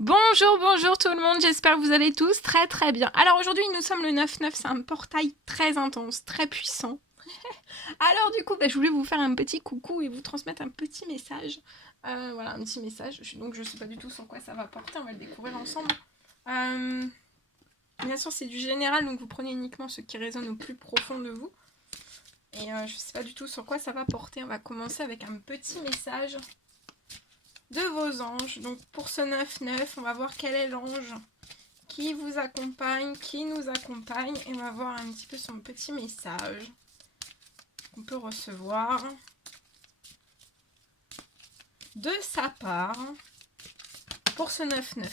Bonjour, bonjour tout le monde, j'espère que vous allez tous très très bien. Alors aujourd'hui nous sommes le 9-9, c'est un portail très intense, très puissant. Alors du coup je voulais vous faire un petit coucou et vous transmettre un petit message. Voilà, un petit message, donc je sais pas du tout sur quoi ça va porter, on va le découvrir ensemble. Bien sûr c'est du général, donc vous prenez uniquement ce qui résonne au plus profond de vous. Et je sais pas du tout sur quoi ça va porter, on va commencer avec un petit message de vos anges. Donc pour ce 9-9, on va voir quel est l'ange qui vous accompagne, qui nous accompagne. Et on va voir un petit peu son petit message qu'on peut recevoir de sa part pour ce 9-9.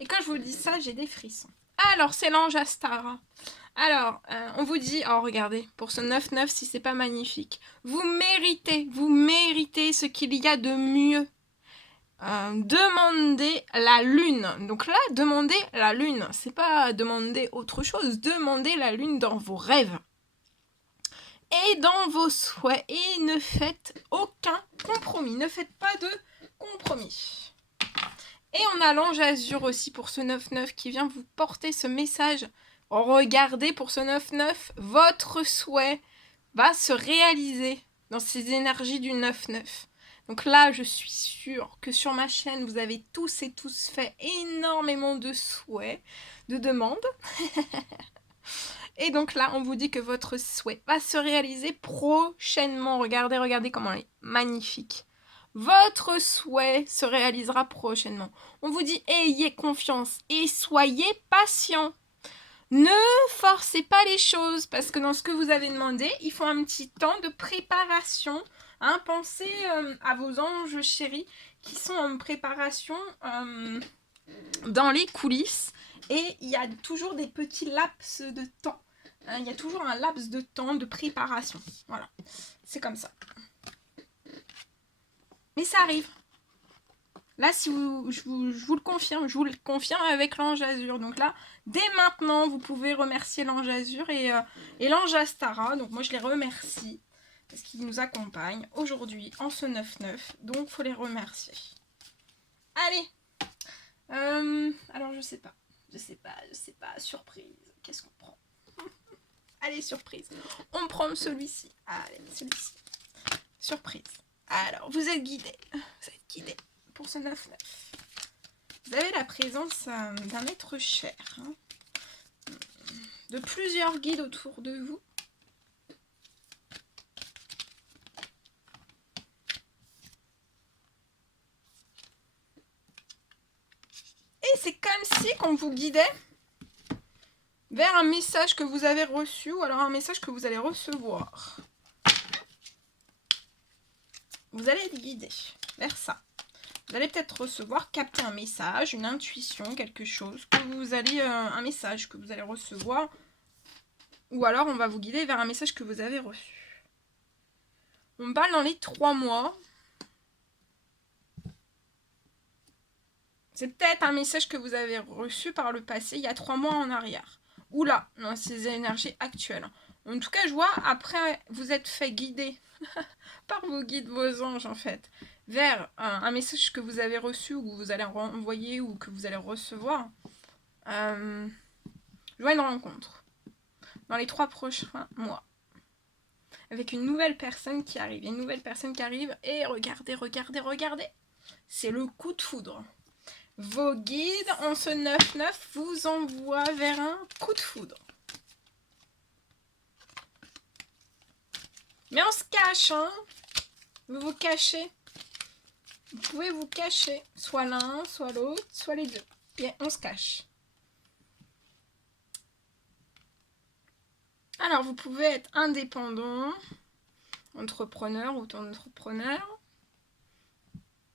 Et quand je vous dis ça, j'ai des frissons. Alors, c'est l'ange Astara. Alors, on vous dit, oh regardez, pour ce 9-9, si c'est pas magnifique, vous méritez ce qu'il y a de mieux. Demandez la lune. Donc là, demandez la lune. C'est pas demander autre chose. Demandez la lune dans vos rêves et dans vos souhaits. Et ne faites aucun compromis. Ne faites pas de compromis. Et on a l'ange azur aussi pour ce 9-9 qui vient vous porter ce message. Regardez pour ce 9-9, votre souhait va se réaliser dans ces énergies du 9-9. Donc là, je suis sûre que sur ma chaîne, vous avez tous et tous fait énormément de souhaits, de demandes. Et donc là, on vous dit que votre souhait va se réaliser prochainement. Regardez, regardez comment elle est magnifique. Votre souhait se réalisera prochainement. On vous dit ayez confiance et soyez patient. Ne forcez pas les choses parce que dans ce que vous avez demandé, il faut un petit temps de préparation. Hein, pensez à vos anges chéris qui sont en préparation dans les coulisses et il y a toujours des petits laps de temps. Hein, il y a toujours un laps de temps de préparation. Voilà, c'est comme ça. Mais ça arrive. Là, si je vous le confirme, je vous le confirme avec l'ange azur. Donc là, dès maintenant, vous pouvez remercier l'ange azur et l'ange Astara. Donc moi, je les remercie parce qu'ils nous accompagnent aujourd'hui en ce 9-9. Donc, il faut les remercier. Allez. Alors, je sais pas. Surprise. Qu'est-ce qu'on prend? Allez, surprise. On prend celui-ci. Allez, celui-ci. Surprise. Alors, vous êtes guidés. Pour ce 9-9. Vous avez la présence d'un être cher, hein, de plusieurs guides autour de vous. Et c'est comme si qu'on vous guidait vers un message que vous avez reçu ou alors un message que vous allez recevoir. Vous allez être guidé vers ça. Vous allez peut-être recevoir, capter un message, une intuition, quelque chose, un message que vous allez recevoir. Ou alors on va vous guider vers un message que vous avez reçu. On parle dans les 3 mois. C'est peut-être un message que vous avez reçu par le passé, il y a 3 mois en arrière. Ou là, dans ces énergies actuelles. En tout cas, je vois, après, vous êtes fait guider par vos guides, vos anges, en fait, vers un message que vous avez reçu, ou que vous allez envoyer, ou que vous allez recevoir. Je vois une rencontre dans les 3 prochains mois. Avec une nouvelle personne qui arrive. Et regardez, regardez, regardez. C'est le coup de foudre. Vos guides, en ce 9-9, vous envoient vers un coup de foudre. Mais on se cache, hein. Vous vous cachez. Vous pouvez vous cacher. Soit l'un, soit l'autre, soit les deux. Bien, on se cache. Alors, vous pouvez être indépendant, entrepreneur ou auto-entrepreneur.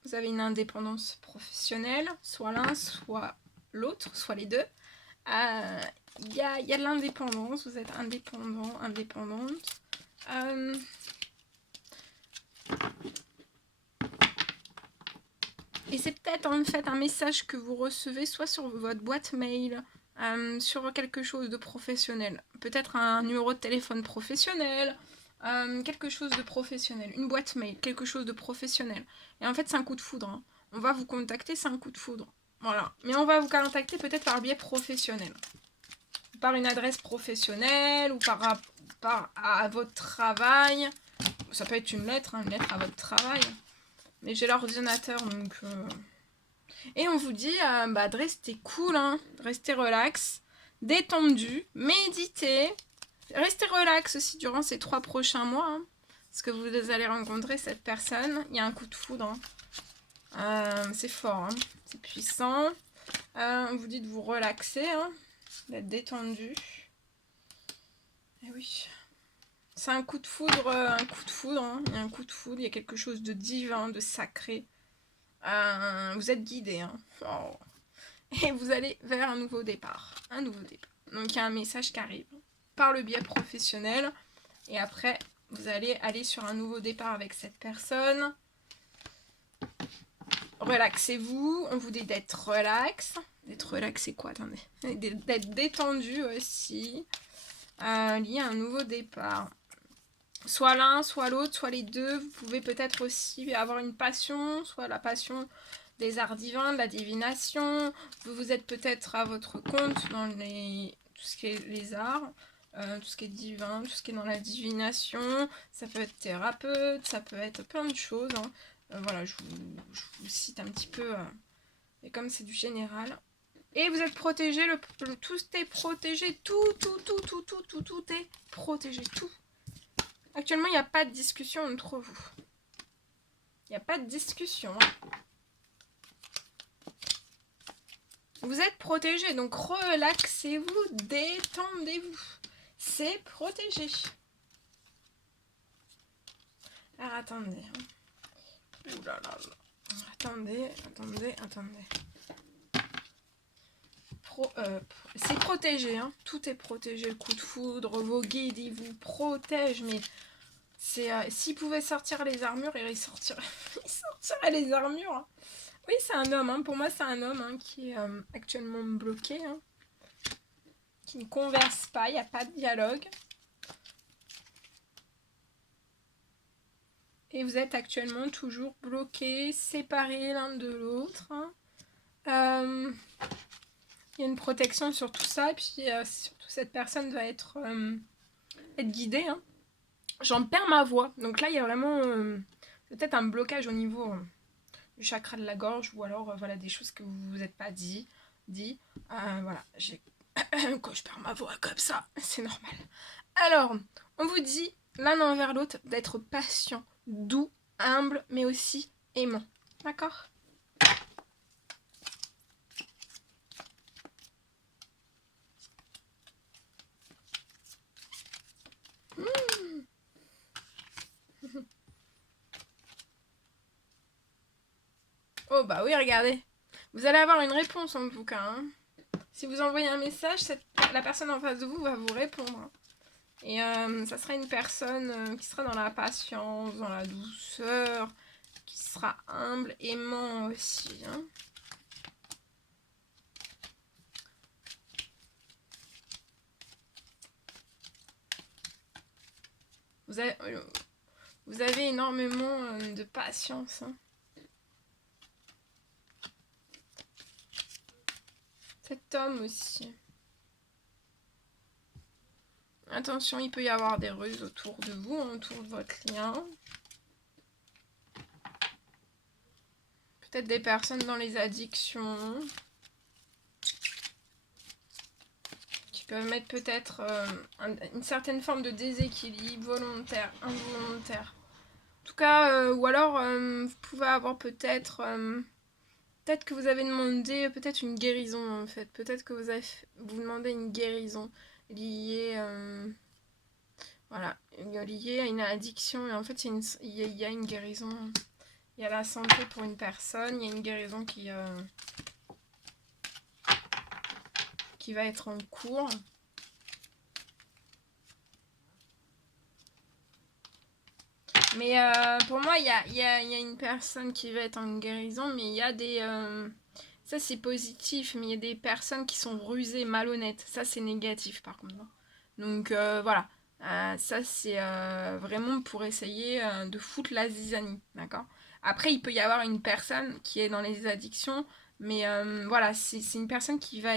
Vous avez une indépendance professionnelle, soit l'un, soit l'autre, soit les deux. Il y a de l'indépendance, vous êtes indépendant, indépendante. Et c'est peut-être en fait un message que vous recevez soit sur votre boîte mail, sur quelque chose de professionnel. Peut-être un numéro de téléphone professionnel, quelque chose de professionnel, une boîte mail, quelque chose de professionnel. Et en fait, c'est un coup de foudre. Hein. On va vous contacter, c'est un coup de foudre. Voilà. Mais on va vous contacter peut-être par le biais professionnel. Par une adresse professionnelle ou par à votre travail. Ça peut être une lettre à votre travail. Mais j'ai l'ordinateur, donc... Et on vous dit de rester cool, hein, rester relax, détendu, méditer. Restez relax aussi durant ces 3 prochains mois. Hein, parce que vous allez rencontrer cette personne. Il y a un coup de foudre. Hein. C'est fort, hein, c'est puissant. On vous dit de vous relaxer, hein, d'être détendu. Et oui. C'est un coup de foudre, hein. Il y a un coup de foudre, il y a quelque chose de divin, de sacré. Vous êtes guidé, hein. Oh. Et vous allez vers un nouveau départ. Un nouveau départ. Donc il y a un message qui arrive par le biais professionnel. Et après, vous allez aller sur un nouveau départ avec cette personne. Relaxez-vous. On vous dit d'être relax. D'être relaxé quoi, attendez. D'être détendu aussi. Lié à un nouveau départ. Soit l'un, soit l'autre, soit les deux. Vous pouvez peut-être aussi avoir une passion, soit la passion des arts divins, de la divination. Vous êtes peut-être à votre compte dans tout ce qui est les arts, tout ce qui est divin, tout ce qui est dans la divination. Ça peut être thérapeute, ça peut être plein de choses. Hein. Voilà, je vous cite un petit peu, et comme c'est du général. Et vous êtes protégé, tout est protégé, tout est protégé, tout. Actuellement, il n'y a pas de discussion entre vous. Il n'y a pas de discussion. Vous êtes protégé, donc relaxez-vous, détendez-vous. C'est protégé. Alors, attendez. Ouh là là là. Attendez. C'est protégé, hein. Tout est protégé. Le coup de foudre, vos guides, ils vous protègent, mais... s'il pouvait sortir les armures, il sortirait les armures. Hein. Oui, c'est un homme. Hein. Pour moi, c'est un homme qui est actuellement bloqué. Hein. Qui ne converse pas. Il n'y a pas de dialogue. Et vous êtes actuellement toujours bloqués, séparés l'un de l'autre. Hein. Il y a une protection sur tout ça. Et puis, surtout, cette personne va être guidée. Hein. J'en perds ma voix. Donc là, il y a vraiment peut-être un blocage au niveau du chakra de la gorge. Ou alors, voilà, des choses que vous vous êtes pas dit. Voilà, quand je perds ma voix comme ça, c'est normal. Alors, on vous dit, l'un envers l'autre, d'être patient, doux, humble, mais aussi aimant. D'accord ? Oh bah oui, regardez. Vous allez avoir une réponse en tout cas. Hein. Si vous envoyez un message, la personne en face de vous va vous répondre. Et ça sera une personne qui sera dans la patience, dans la douceur, qui sera humble, aimant aussi. Hein. Vous avez énormément de patience. Hein. Cet homme aussi. Attention, il peut y avoir des ruses autour de vous, autour de votre lien. Peut-être des personnes dans les addictions. Qui peuvent mettre peut-être une certaine forme de déséquilibre volontaire, involontaire. En tout cas, ou alors vous pouvez avoir peut-être... peut-être que vous avez demandé peut-être une guérison en fait. Peut-être que vous demandez une guérison liée... voilà, liée à une addiction. Et en fait, il y a une guérison. Il y a la santé pour une personne. Il y a une guérison qui va être en cours. Mais pour moi, il y a une personne qui va être en guérison, mais il y a des... ça, c'est positif, mais il y a des personnes qui sont rusées, malhonnêtes. Ça, c'est négatif, par contre. Donc, voilà. Ça, c'est vraiment pour essayer de foutre la zizanie, d'accord ? Après, il peut y avoir une personne qui est dans les addictions, Mais voilà, c'est une personne qui va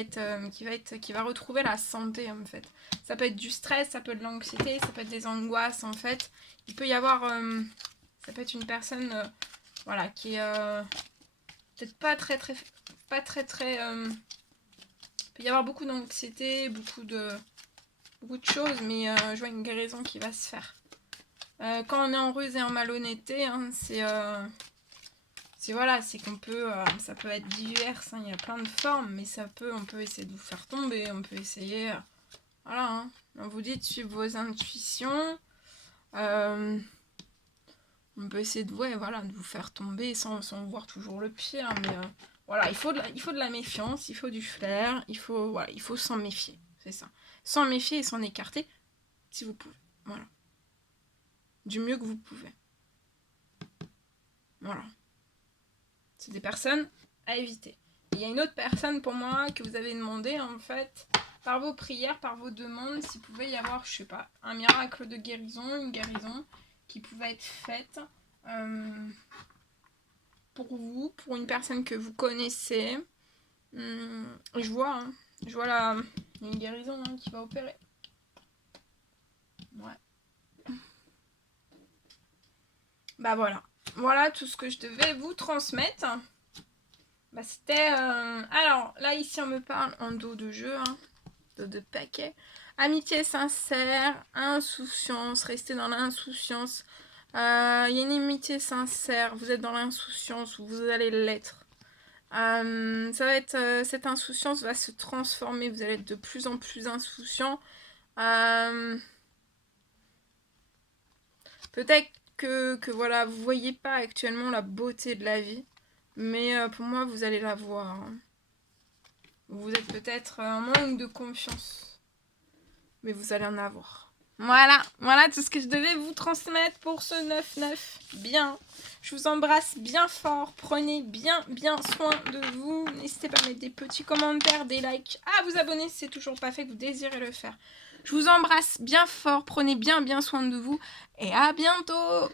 retrouver la santé en fait. Ça peut être du stress, ça peut être de l'anxiété, ça peut être des angoisses en fait. Il peut y avoir, ça peut être une personne, voilà, qui est peut-être pas très, il peut y avoir beaucoup d'anxiété, beaucoup de choses, mais je vois une guérison qui va se faire. Quand on est en ruse et en malhonnêteté, hein, c'est voilà, c'est qu'on peut, ça peut être divers, hein, il y a plein de formes, mais on peut essayer de vous faire tomber, on peut essayer, voilà, hein, on vous dit de suivre vos intuitions, on peut essayer de, ouais, voilà, de vous faire tomber sans voir toujours le pire, mais voilà, il faut de la méfiance, il faut du flair, il faut s'en méfier, c'est ça. S'en méfier et s'en écarter, si vous pouvez, voilà. Du mieux que vous pouvez. Voilà. C'est des personnes à éviter. Il y a une autre personne pour moi que vous avez demandé en fait, par vos prières, par vos demandes, s'il pouvait y avoir, je sais pas, un miracle de guérison, une guérison qui pouvait être faite pour vous, pour une personne que vous connaissez. Je vois là, une guérison qui va opérer. Ouais. Bah voilà. Voilà tout ce que je devais vous transmettre. Bah c'était... Alors, là, ici, on me parle en dos de jeu, hein, dos de paquet. Amitié sincère, insouciance, restez dans l'insouciance. Il y a une amitié sincère, vous êtes dans l'insouciance ou vous allez l'être. Ça va être... cette insouciance va se transformer, vous allez être de plus en plus insouciant. Peut-être que voilà, vous voyez pas actuellement la beauté de la vie. Mais pour moi, vous allez la voir. Hein. Vous êtes peut-être en manque de confiance. Mais vous allez en avoir. Voilà tout ce que je devais vous transmettre pour ce 9-9. Bien. Je vous embrasse bien fort. Prenez bien soin de vous. N'hésitez pas à mettre des petits commentaires, des likes, à vous abonner si c'est toujours pas fait, que vous désirez le faire. Je vous embrasse bien fort. Prenez bien soin de vous. Et à bientôt.